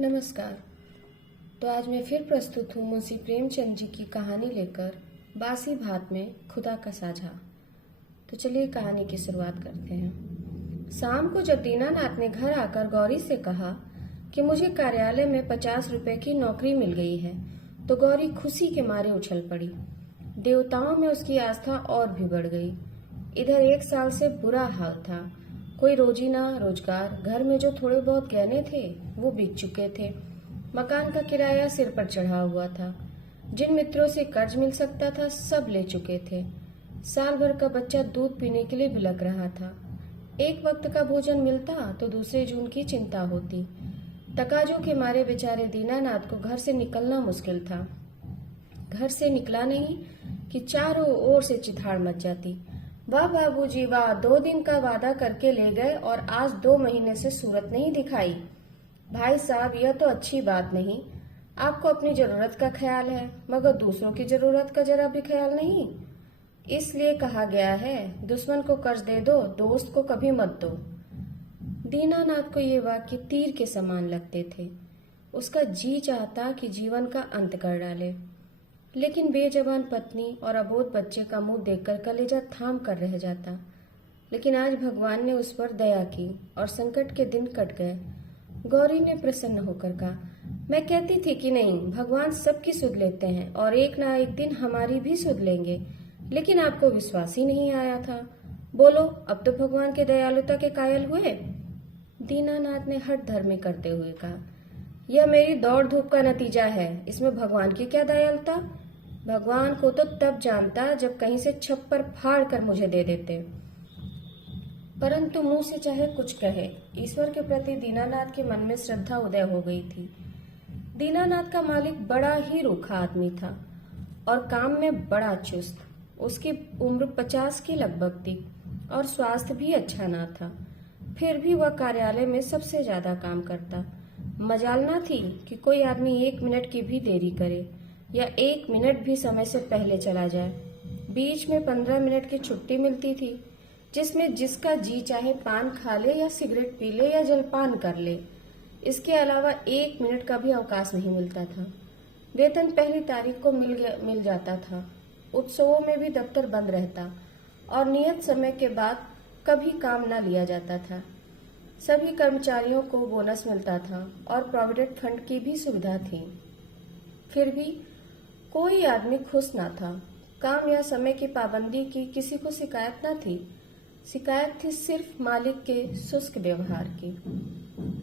नमस्कार। तो आज मैं फिर प्रस्तुत हूँ मुंशी प्रेमचंद जी की कहानी लेकर, बासी भात में खुदा का साझा। तो चलिए कहानी की शुरुआत करते हैं। शाम को जब दीनानाथ ने घर आकर गौरी से कहा कि मुझे कार्यालय में 50 रुपए की नौकरी मिल गई है, तो गौरी खुशी के मारे उछल पड़ी। देवताओं में उसकी आस्था और भी बढ़ गई। इधर 1 साल से बुरा हाल था। कोई रोजी ना रोजगार, घर में जो थोड़े बहुत गहने थे वो बिक चुके थे, मकान का किराया सिर पर चढ़ा हुआ था, जिन मित्रों से कर्ज मिल सकता था सब ले चुके थे। साल भर का बच्चा दूध पीने के लिए बिलक रहा था। एक वक्त का भोजन मिलता तो दूसरे जून की चिंता होती। तकाजों के मारे बेचारे दीनानाथ को घर से निकलना मुश्किल था। घर से निकला नहीं कि चारों ओर से चिथाड़ मच जाती। वाह बाबूजी वाह, 2 दिन का वादा करके ले गए और आज 2 महीने से सूरत नहीं दिखाई। भाई साहब, यह तो अच्छी बात नहीं। आपको अपनी जरूरत का ख्याल है, मगर दूसरों की जरूरत का जरा भी ख्याल नहीं। इसलिए कहा गया है, दुश्मन को कर्ज दे दो, दोस्त को कभी मत दो। दीनानाथ को ये वाक्य तीर के समान लगते थे। उसका जी चाहता कि जीवन का अंत कर डाले, लेकिन बेजबान पत्नी और अबोध बच्चे का मुंह देखकर कलेजा थाम कर रह जाता। लेकिन आज भगवान ने उस पर दया की और संकट के दिन कट गए। गौरी ने प्रसन्न होकर कहा, मैं कहती थी कि नहीं, भगवान सबकी सुध लेते हैं और एक ना एक दिन हमारी भी सुध लेंगे, लेकिन आपको विश्वास ही नहीं आया था। बोलो, अब तो भगवान के दयालुता के कायल हुए? दीनानाथ ने हठ धर्मी करते हुए कहा, यह मेरी दौड़ धूप का नतीजा है, इसमें भगवान की क्या दयालुता। भगवान को तो तब जानता जब कहीं से छप्पर फाड़ कर मुझे दे देते। परंतु मुंह से चाहे कुछ कहे, ईश्वर के प्रति दीनानाथ के मन में श्रद्धा उदय हो गई थी। दीनानाथ का मालिक बड़ा ही रूखा आदमी था और काम में बड़ा चुस्त। उसकी उम्र 50 की लगभग थी और स्वास्थ्य भी अच्छा ना था। फिर भी वह कार्यालय में सबसे ज्यादा काम करता। मजाल ना थी कि कोई आदमी 1 मिनट की भी देरी करे या 1 मिनट भी समय से पहले चला जाए। बीच में 15 मिनट की छुट्टी मिलती थी, जिसमें जिसका जी चाहे पान खा ले या सिगरेट पी ले या जलपान कर ले। इसके अलावा 1 मिनट का भी अवकाश नहीं मिलता था। वेतन पहली तारीख को मिल जाता था। उत्सवों में भी दफ्तर बंद रहता और नियत समय के बाद कभी काम न लिया जाता था। सभी कर्मचारियों को बोनस मिलता था और प्रोविडेंट फंड की भी सुविधा थी। फिर भी कोई आदमी खुश ना था। काम या समय की पाबंदी की किसी को शिकायत न थी। शिकायत थी सिर्फ मालिक के शुष्क व्यवहार की।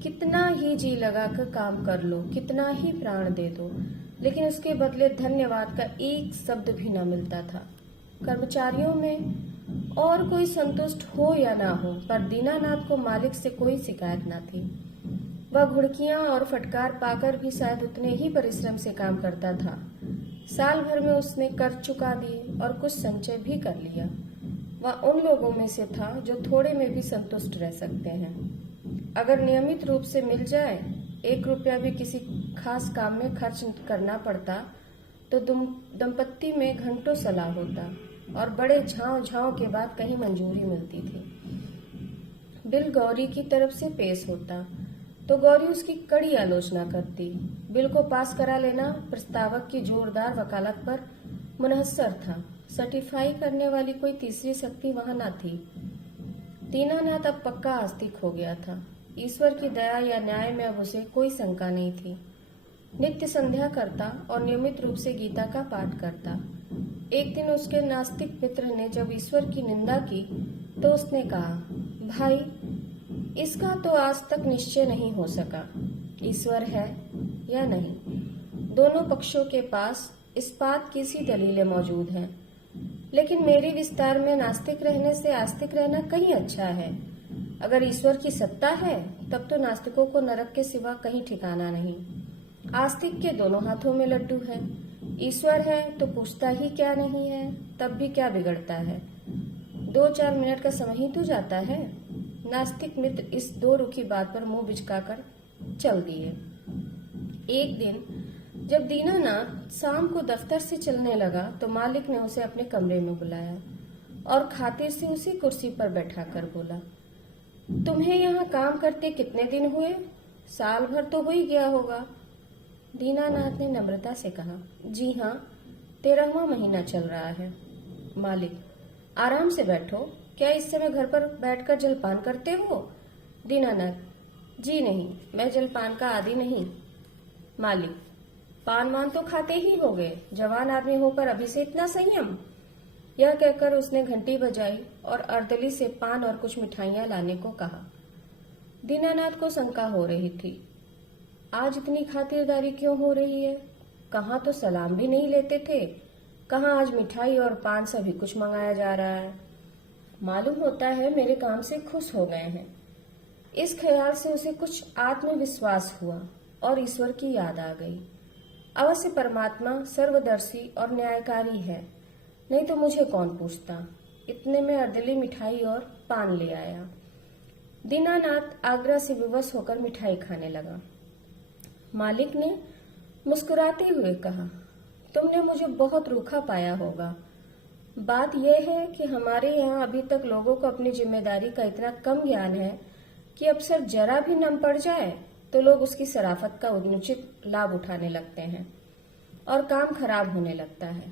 कितना ही जी लगाकर काम कर लो, कितना ही प्राण दे दो, लेकिन उसके बदले धन्यवाद का एक शब्द भी न मिलता था। कर्मचारियों में और कोई संतुष्ट हो या ना हो, पर दीनानाथ को मालिक से कोई शिकायत न थी। वह घुड़कियां और फटकार पाकर भी शायद उतने ही परिश्रम से काम करता था। साल भर में उसने कर्ज चुका दिए और कुछ संचय भी कर लिया। वह उन लोगों में से था जो थोड़े में भी संतुष्ट रह सकते हैं। अगर नियमित रूप से मिल जाए, 1 रुपया भी किसी खास काम में खर्च करना पड़ता तो दंपत्ति में घंटों सलाह होता और बड़े झांव के बाद कहीं मंजूरी मिलती थी। बिल गौरी की तरफ से पेश होता तो गौरी उसकी कड़ी आलोचना करती। बिल को पास करा लेना प्रस्तावक की जोरदार वकालत पर मुनहसर था। सर्टिफाई करने वाली कोई तीसरी शक्ति वहां न थी। दीनानाथ अब पक्का आस्तिक हो गया था। ईश्वर की दया या न्याय में अब उसे कोई शंका नहीं थी। नित्य संध्या करता और नियमित रूप से गीता का पाठ करता। एक दिन उसके नास्तिक मित्र ने जब ईश्वर की निंदा की तो उसने कहा, भाई, इसका तो आज तक निश्चय नहीं हो सका, ईश्वर है या नहीं। दोनों पक्षों के पास इस्पात की सी दलीलें मौजूद हैं, लेकिन मेरी विस्तार में नास्तिक रहने से आस्तिक रहना कहीं अच्छा है। अगर ईश्वर की सत्ता है तब तो नास्तिकों को नरक के सिवा कहीं ठिकाना नहीं। आस्तिक के दोनों हाथों में लड्डू है। ईश्वर है तो पूछता ही क्या नहीं है, तब भी क्या बिगड़ता है। 2-4 मिनट का समय ही तो जाता है। नास्तिक मित्र इस 2 रुखी बात पर मुंह बिचकाकर चल दिए। एक दिन जब दीनानाथ शाम को दफ्तर से चलने लगा तो मालिक ने उसे अपने कमरे में बुलाया और खातिर से उसी कुर्सी पर बैठाकर बोला, तुम्हें यहाँ काम करते कितने दिन हुए? साल भर तो हो ही गया होगा। दीनानाथ ने नम्रता से कहा। जी हाँ, 13वां महीना चल रहा है। मालिक, आराम से बैठो। क्या इस समय घर पर बैठकर जलपान करते हो? दीनानाथ, जी नहीं, मैं जलपान का आदी नहीं। मालिक, पान वान तो खाते ही होगे, जवान आदमी होकर अभी से इतना संयम? यह कहकर उसने घंटी बजाई और अर्दली से पान और कुछ मिठाइयां लाने को कहा। दीनानाथ को शंका हो रही थी, आज इतनी खातिरदारी क्यों हो रही है? कहाँ तो सलाम भी नहीं लेते थे, कहाँ आज मिठाई और पान सभी कुछ मंगाया जा रहा है। मालूम होता है मेरे काम से खुश हो गए हैं। इस ख्याल से उसे कुछ आत्मविश्वास हुआ और ईश्वर की याद आ गई। अवश्य परमात्मा सर्वदर्शी और न्यायकारी है, नहीं तो मुझे कौन पूछता। इतने में अर्दली मिठाई और पान ले आया। दीनानाथ आग्रह से विवश होकर मिठाई खाने लगा। मालिक ने मुस्कुराते हुए कहा, तुमने मुझे बहुत रूखा पाया होगा। बात यह है कि हमारे यहाँ अभी तक लोगों को अपनी जिम्मेदारी का इतना कम ज्ञान है कि अफसर जरा भी नम पड़ जाए तो लोग उसकी शराफत का अनुचित लाभ उठाने लगते हैं और काम खराब होने लगता है।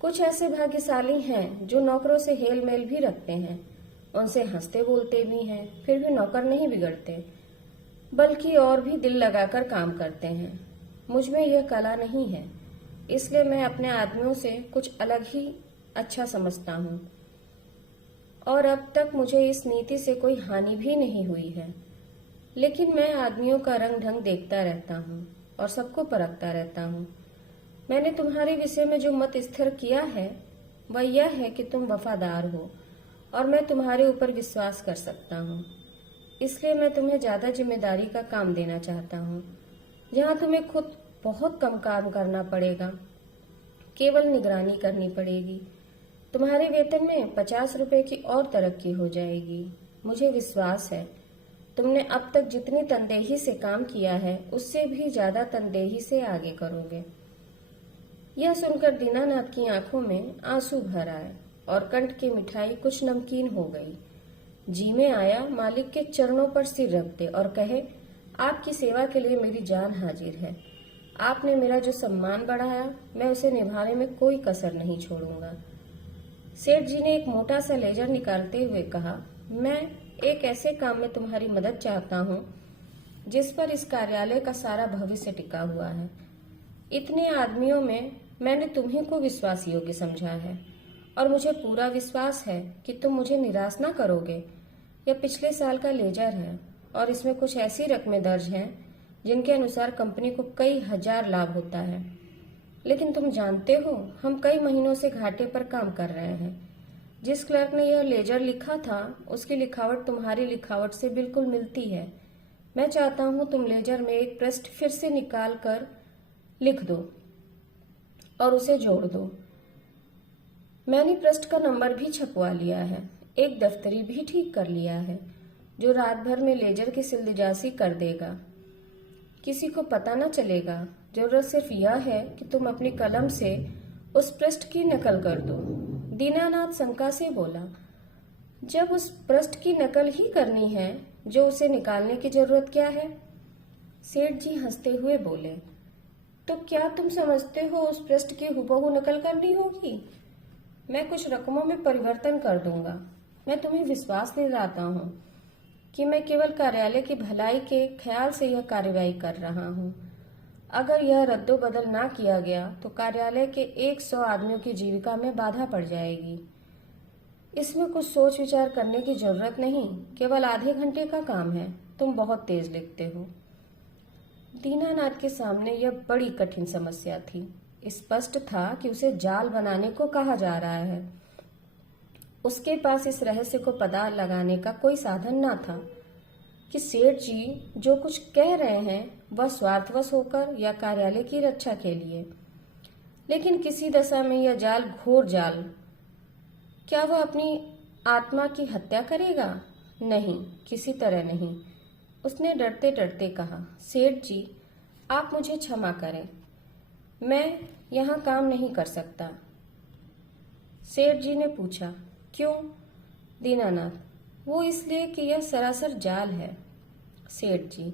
कुछ ऐसे भाग्यशाली हैं जो नौकरों से हेल मेल भी रखते हैं, उनसे हंसते बोलते भी हैं, फिर भी नौकर नहीं बिगड़ते, बल्कि और भी दिल लगाकर काम करते हैं। मुझ में यह कला नहीं है, इसलिए मैं अपने आदमियों से कुछ अलग ही अच्छा समझता हूँ और अब तक मुझे इस नीति से कोई हानि भी नहीं हुई है। लेकिन मैं आदमियों का रंग ढंग देखता रहता हूँ और सबको परखता रहता हूँ। मैंने तुम्हारे विषय में जो मत स्थिर किया है वह यह है कि तुम वफादार हो और मैं तुम्हारे ऊपर विश्वास कर सकता हूँ। इसलिए मैं तुम्हें ज्यादा जिम्मेदारी का काम देना चाहता हूँ, जहाँ तुम्हें खुद बहुत कम काम करना पड़ेगा, केवल निगरानी करनी पड़ेगी। तुम्हारे वेतन में 50 रुपए की और तरक्की हो जाएगी। मुझे विश्वास है तुमने अब तक जितनी तनदेही से काम किया है उससे भी ज्यादा तनदेही से आगे करोगे। यह सुनकर दीनानाथ की आंखों में आंसू भर आए और कंठ की मिठाई कुछ नमकीन हो गई। जी में आया मालिक के चरणों पर सिर रख दे और कहे, आपकी सेवा के लिए मेरी जान हाजिर है। आपने मेरा जो सम्मान बढ़ाया, मैं उसे निभाने में कोई कसर नहीं छोड़ूंगा। सेठ जी ने एक मोटा सा लेजर निकालते हुए कहा, मैं एक ऐसे काम में तुम्हारी मदद चाहता हूँ जिस पर इस कार्यालय का सारा भविष्य टिका हुआ है। इतने आदमियों में मैंने तुम्ही को विश्वास योग्य समझा है और मुझे पूरा विश्वास है कि तुम मुझे निराश न करोगे। यह पिछले साल का लेजर है और इसमें कुछ ऐसी रकमें दर्ज हैं जिनके अनुसार कंपनी को कई हजार लाभ होता है। लेकिन तुम जानते हो हम कई महीनों से घाटे पर काम कर रहे हैं। जिस क्लर्क ने यह लेजर लिखा था उसकी लिखावट तुम्हारी लिखावट से बिल्कुल मिलती है। मैं चाहता हूं तुम लेजर में एक पृष्ठ फिर से निकाल कर लिख दो और उसे जोड़ दो। मैंने पृष्ठ का नंबर भी छपवा लिया है, एक दफ्तरी भी ठीक कर लिया है जो रात भर में लेजर की सिलदिजासी कर देगा। किसी को पता न चलेगा। जरूरत सिर्फ यह है कि तुम अपनी कलम से उस पृष्ठ की नकल कर दो। दीनानाथ शंका से बोला, जब उस पृष्ठ की नकल ही करनी है जो उसे निकालने की जरूरत क्या है? सेठ जी हंसते हुए बोले, तो क्या तुम समझते हो उस पृष्ठ की हुबहू नकल करनी होगी? मैं कुछ रकमों में परिवर्तन कर दूंगा। मैं तुम्हें विश्वास दिलाता हूँ कि मैं केवल कार्यालय की भलाई के ख्याल से यह कार्यवाही कर रहा हूँ। अगर यह रद्दोबदल ना किया गया तो कार्यालय के 100 आदमियों की जीविका में बाधा पड़ जाएगी। इसमें कुछ सोच विचार करने की जरूरत नहीं, केवल आधे घंटे का काम है। तुम बहुत तेज लिखते हो। दीनानाथ के सामने यह बड़ी कठिन समस्या थी। स्पष्ट था कि उसे जाल बनाने को कहा जा रहा है। उसके पास इस रहस्य को पता लगाने का कोई साधन न था कि सेठ जी जो कुछ कह रहे हैं वह स्वार्थवश होकर या कार्यालय की रक्षा के लिए। लेकिन किसी दशा में यह जाल घोर जाल। क्या वह अपनी आत्मा की हत्या करेगा? नहीं, किसी तरह नहीं। उसने डरते डरते कहा, सेठ जी आप मुझे क्षमा करें, मैं यहाँ काम नहीं कर सकता। सेठ जी ने पूछा, क्यों? दीनानाथ, वो इसलिए कि यह सरासर जाल है। सेठ जी,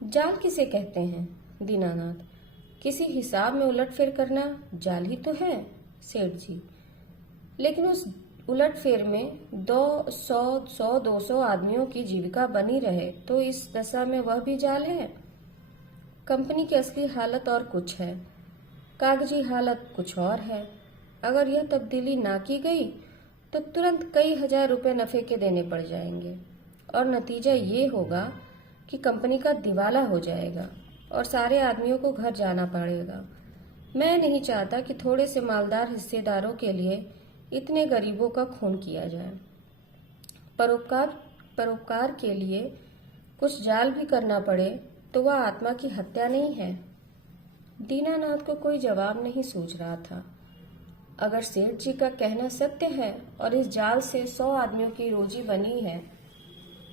जाल किसे कहते हैं? दीनानाथ। किसी हिसाब में उलटफेर करना जाल ही तो है, सेठ जी। लेकिन उस उलटफेर में 200 आदमियों की जीविका बनी रहे तो इस दशा में वह भी जाल है। कंपनी की असली हालत और कुछ है, कागजी हालत कुछ और है। अगर यह तब्दीली ना की गई तो तुरंत कई हजार रुपए नफे के देने पड़ जाएंगे और नतीजा ये होगा कि कंपनी का दिवाला हो जाएगा और सारे आदमियों को घर जाना पड़ेगा। मैं नहीं चाहता कि थोड़े से मालदार हिस्सेदारों के लिए इतने गरीबों का खून किया जाए। परोपकार के लिए कुछ जाल भी करना पड़े तो वह आत्मा की हत्या नहीं है। दीनानाथ को कोई जवाब नहीं सूझ रहा था। अगर सेठ जी का कहना सत्य है और इस जाल से 100 आदमियों की रोजी बनी है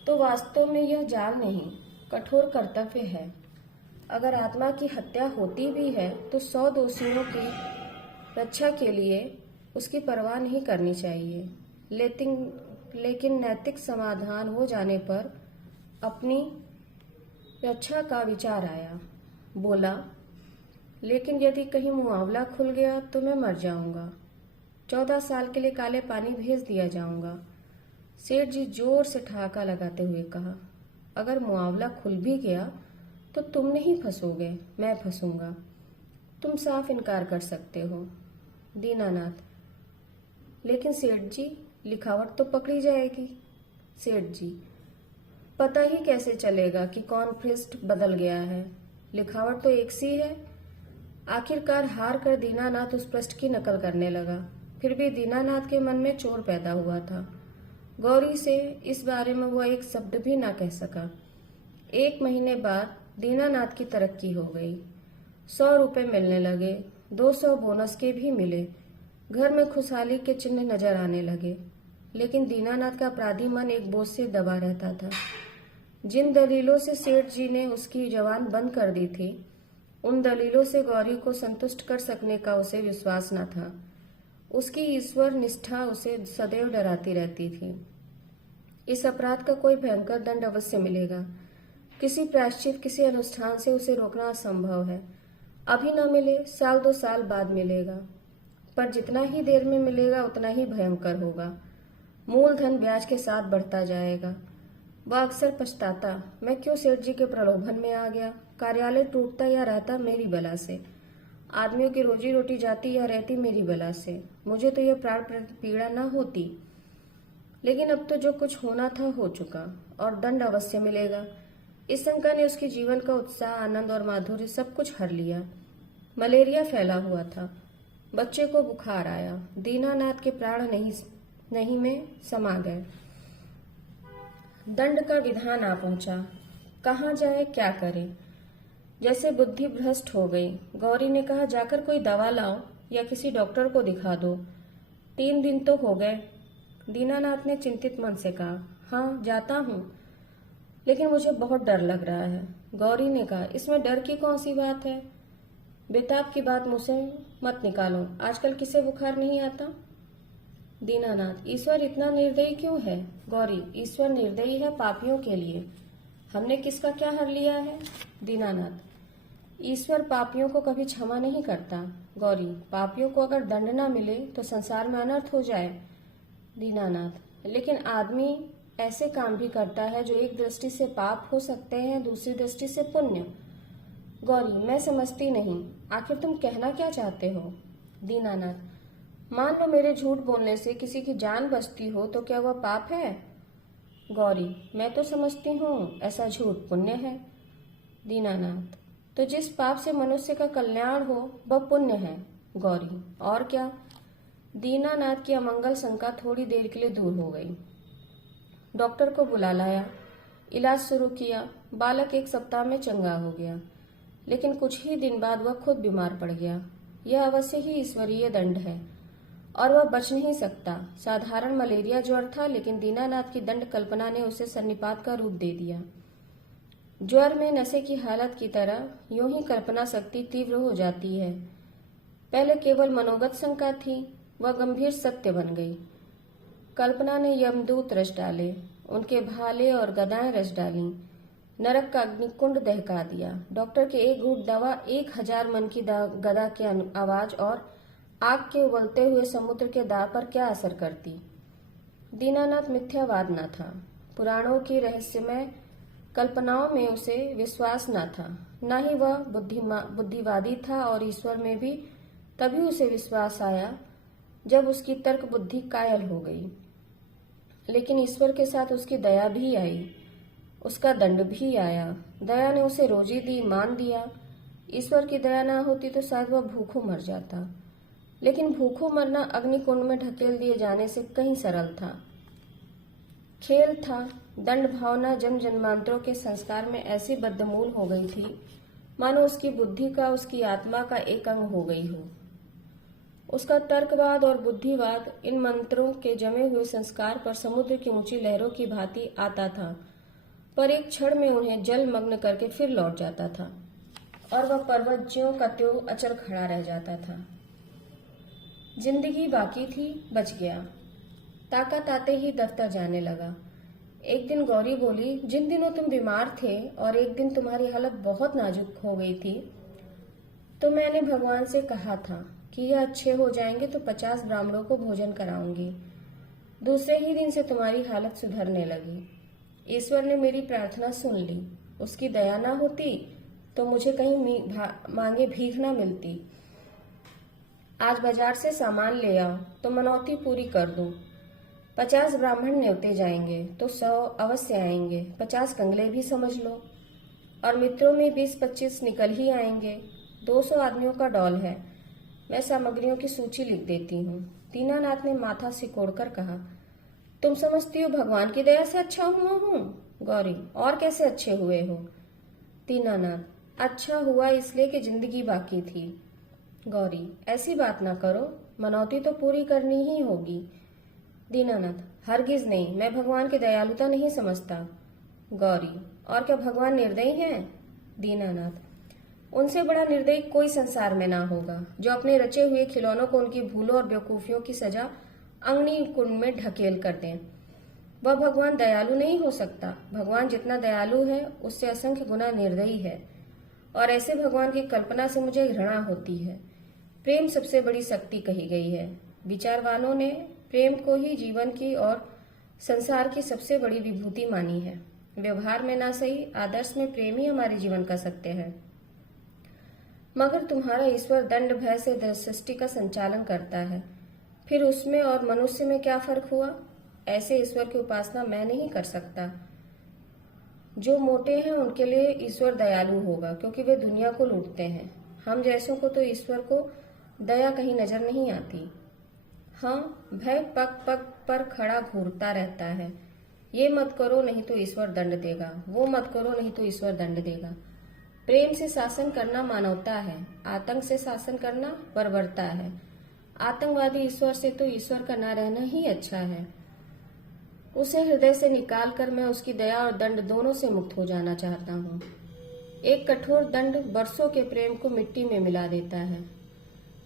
तो वास्तव में यह जाल नहीं, कठोर कर्तव्य है। अगर आत्मा की हत्या होती भी है तो 100 दोषियों की रक्षा के लिए उसकी परवाह नहीं करनी चाहिए। लेकिन नैतिक समाधान हो जाने पर अपनी रक्षा का विचार आया। बोला, लेकिन यदि कहीं मुआवला खुल गया तो मैं मर जाऊंगा। 14 साल के लिए काले पानी भेज दिया जाऊंगा। सेठ जी जोर से ठहाका लगाते हुए कहा, अगर मुआवला खुल भी गया तो तुम नहीं फंसोगे, मैं फंसूंगा। तुम साफ इनकार कर सकते हो। दीनानाथ। लेकिन सेठ जी, लिखावट तो पकड़ी जाएगी। सेठ जी। पता ही कैसे चलेगा कि कौन पृष्ठ बदल गया है? लिखावट तो एक सी है। आखिरकार हार कर दीनानाथ उस पृष्ठ की नकल करने लगा। फिर भी दीनानाथ के मन में चोर पैदा हुआ था। गौरी से इस बारे में वह एक शब्द भी ना कह सका। 1 महीने बाद दीनानाथ की तरक्की हो गई। 100 रुपए मिलने लगे, 200 बोनस के भी मिले। घर में खुशहाली के चिन्ह नजर आने लगे। लेकिन दीनानाथ का अपराधी मन एक बोझ से दबा रहता था। जिन दलीलों से सेठ जी ने उसकी जबान बंद कर दी थी, उन दलीलों से गौरी को संतुष्ट कर सकने का उसे विश्वास न था। उसकी ईश्वर निष्ठा उसे सदैव डराती रहती थी। इस अपराध का कोई भयंकर दंड अवश्य मिलेगा। किसी प्रायश्चित, किसी अनुष्ठान से उसे रोकना असंभव है। अभी न मिले, 1-2 साल बाद मिलेगा। पर जितना ही देर में मिलेगा उतना ही भयंकर होगा। मूलधन ब्याज के साथ बढ़ता जाएगा। वह अक्सर पछताता, मैं क्यों सेठ जी के प्रलोभन में आ गया। कार्यालय टूटता या रहता मेरी बला से। आदमियों की रोजी रोटी जाती या रहती मेरी बला से। मुझे तो यह प्राण पीड़ा न होती। लेकिन अब तो जो कुछ होना था हो चुका और दंड अवश्य मिलेगा। इस शंका ने उसके जीवन का उत्साह, आनंद और माधुर्य सब कुछ हर लिया। मलेरिया फैला हुआ था। बच्चे को बुखार आया। दीनानाथ के प्राण नहीं में समा गए। दंड का विधान आ पहुंचा। कहाँ जाए, क्या करे? जैसे बुद्धि भ्रष्ट हो गई। गौरी ने कहा, जाकर कोई दवा लाओ या किसी डॉक्टर को दिखा दो। 3 दिन तो हो गए। दीनानाथ ने चिंतित मन से कहा, हाँ जाता हूँ, लेकिन मुझे बहुत डर लग रहा है। गौरी ने कहा, इसमें डर की कौन सी बात है? बेताब की बात मुझसे मत निकालो। आजकल किसे बुखार नहीं आता? दीनानाथ, ईश्वर इतना निर्दयी क्यों है? गौरी, ईश्वर निर्दयी है पापियों के लिए। हमने किसका क्या हर लिया है? दीनानाथ, ईश्वर पापियों को कभी क्षमा नहीं करता। गौरी, पापियों को अगर दंड न मिले तो संसार में अनर्थ हो जाए। दीनानाथ, लेकिन आदमी ऐसे काम भी करता है जो एक दृष्टि से पाप हो सकते हैं, दूसरी दृष्टि से पुण्य। गौरी, मैं समझती नहीं, आखिर तुम कहना क्या चाहते हो? दीनानाथ, मान लो मेरे झूठ बोलने से किसी की जान बचती हो तो क्या वह पाप है? गौरी, मैं तो समझती हूँ ऐसा झूठ पुण्य है। दीनानाथ, तो जिस पाप से मनुष्य का कल्याण हो वह पुण्य है। गौरी, और क्या? दीनानाथ की अमंगल शंका थोड़ी देर के लिए दूर हो गई। डॉक्टर को बुला लाया, इलाज शुरू किया। बालक 1 सप्ताह में चंगा हो गया, लेकिन कुछ ही दिन बाद वह खुद बीमार पड़ गया। यह अवश्य ही ईश्वरीय दंड है और वह बच नहीं सकता। साधारण मलेरिया ज्वर था, लेकिन दीनानाथ की दंड कल्पना ने उसे सन्निपात का रूप दे दिया। ज्वर में नशे की हालत की तरह यूं ही कल्पना शक्ति तीव्र हो जाती है। पहले केवल मनोगत शंका थी, वह गंभीर सत्य बन गई। कल्पना ने यमदूत रच डाले, उनके भाले और गदाएं रच डाली। नरक का अग्निकुंड दहका दिया। डॉक्टर के एक घूंट दवा 1000 मन की गदा की आवाज और आग के उबलते हुए समुद्र के दार पर क्या असर करती। दीनानाथ मिथ्यावाद न था, पुराणों की रहस्यमय कल्पनाओं में उसे विश्वास न था, न ही वह बुद्धिवादी था। और ईश्वर में भी तभी उसे विश्वास आया जब उसकी तर्क बुद्धि कायल हो गई। लेकिन ईश्वर के साथ उसकी दया भी आई, उसका दंड भी आया। दया ने उसे रोजी दी, मान दिया। ईश्वर की दया ना होती तो शायद वह भूखों मर जाता, लेकिन भूखों मरना अग्निकुंड में ढकेल दिए जाने से कहीं सरल था। खेल था। दंड भावना जन्म जन्मांतरों के संस्कार में ऐसी बद्धमूल हो गई थी मानो उसकी बुद्धि का, उसकी आत्मा का एक अंग हो गई हो। उसका तर्कवाद और बुद्धिवाद इन मंत्रों के जमे हुए संस्कार पर समुद्र की ऊंची लहरों की भांति आता था, पर एक क्षण में उन्हें जलमग्न करके फिर लौट जाता था और वह पर्वत ज्यों का त्यों अचल खड़ा रह जाता था। जिंदगी बाकी थी, बच गया। ताकत आते ही दफ्तर जाने लगा। एक दिन गौरी बोली, जिन दिनों तुम बीमार थे और एक दिन तुम्हारी हालत बहुत नाजुक हो गई थी, तो मैंने भगवान से कहा था कि यह अच्छे हो जाएंगे तो 50 ब्राह्मणों को भोजन कराऊंगी। दूसरे ही दिन से तुम्हारी हालत सुधरने लगी। ईश्वर ने मेरी प्रार्थना सुन ली। उसकी दया ना होती तो मुझे कहीं मांगे भीख ना मिलती। आज बाजार से सामान ले आओ तो मनौती पूरी कर दूं। 50 ब्राह्मण न्योते जाएंगे तो 100 अवश्य आएंगे। 50 कंगले भी समझ लो, और मित्रों में 20-25 निकल ही आएंगे। 200 आदमियों का डॉल है। मैं सामग्रियों की सूची लिख देती हूँ। दीनानाथ ने माथा सिकोड़कर कहा, तुम समझती हो भगवान की दया से अच्छा हुआ हूँ? गौरी, और कैसे अच्छे हुए हो? दीनानाथ, अच्छा हुआ इसलिए कि जिंदगी बाकी थी। गौरी, ऐसी बात ना करो, मनौती तो पूरी करनी ही होगी। दीनानाथ, हरगिज नहीं, मैं भगवान की दयालुता नहीं समझता। गौरी, और क्या भगवान निर्दयी हैं? दीनानाथ, उनसे बड़ा निर्दयी कोई संसार में ना होगा, जो अपने रचे हुए खिलौनों को उनकी भूलों और बेवकूफियों की सजा अग्नि कुंड में ढकेल कर दें। वह भगवान दयालु नहीं हो सकता। भगवान जितना दयालु है उससे असंख्य गुना निर्दयी है, और ऐसे भगवान की कल्पना से मुझे घृणा होती है। प्रेम सबसे बड़ी शक्ति कही गई है। विचारवानों ने प्रेम को ही जीवन की और संसार की सबसे बड़ी विभूति मानी है। व्यवहार में ना सही, आदर्श में प्रेम ही हमारे जीवन का सत्य है। मगर तुम्हारा ईश्वर दंड भय से सृष्टि का संचालन करता है, फिर उसमें और मनुष्य में क्या फर्क हुआ? ऐसे ईश्वर की उपासना मैं नहीं कर सकता। जो मोटे हैं उनके लिए ईश्वर दयालु होगा, क्योंकि वे दुनिया को लूटते हैं। हम जैसों को तो ईश्वर को दया कहीं नजर नहीं आती। हाँ, भय पग पग पर खड़ा घूरता रहता है। ये मत करो नहीं तो ईश्वर दंड देगा, वो मत करो नहीं तो ईश्वर दंड देगा। प्रेम से शासन करना मानवता है, आतंक से शासन करना बर्बरता है। आतंकवादी ईश्वर से तो ईश्वर का ना रहना ही अच्छा है। उसे हृदय से निकाल कर मैं उसकी दया और दंड दोनों से मुक्त हो जाना चाहता हूँ। एक कठोर दंड बरसों के प्रेम को मिट्टी में मिला देता है।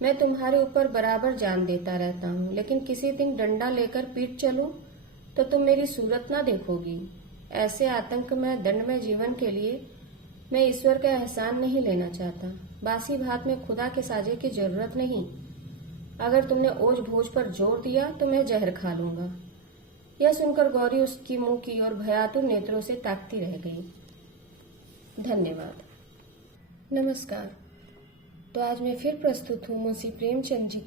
मैं तुम्हारे ऊपर बराबर जान देता रहता हूँ, लेकिन किसी दिन डंडा लेकर पीट चलूं तो तुम मेरी सूरत ना देखोगी। ऐसे आतंकमय दंडमय जीवन के लिए मैं ईश्वर का एहसान नहीं लेना चाहता। बासी भात में खुदा के साजे की जरूरत नहीं। अगर तुमने ओझ भोज पर जोर दिया तो मैं जहर खा लूंगा। यह सुनकर गौरी उसकी मुंह की ओर भयातुर नेत्रों से ताकती रह गई। धन्यवाद। नमस्कार। तो आज मैं फिर प्रस्तुत हूँ मुंशी प्रेमचंद जी